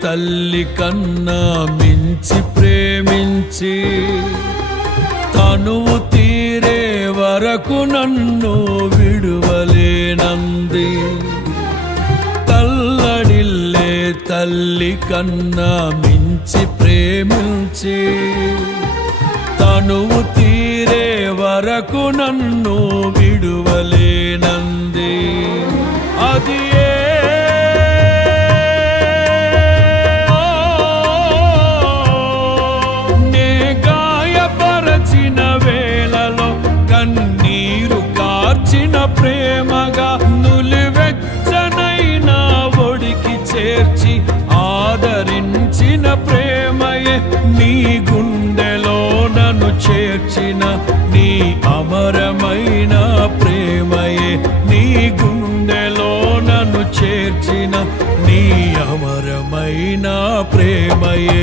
తల్లి కన్నా మించి ప్రేమించి తనువు తీరే వరకు నన్ను విడువలేనంది. తల్లడిల్లే తల్లి కన్నా మించి ప్రేమించి తనువు తీరే వరకు నన్ను విడువలేనంది. అది నే గాయపరచిన వేళలో కన్నీరు కార్చిన ప్రేమగా నులివెచ్చనైన ఒడికి చేర్చి ఆదరించిన ప్రేమయే నీ గుండెలో నన్ను చేర్చిన నీ అమరమైన ప్రేమయే నీ గుండెలో నన్ను చేర్చిన నీ అమరమైన ప్రేమయే.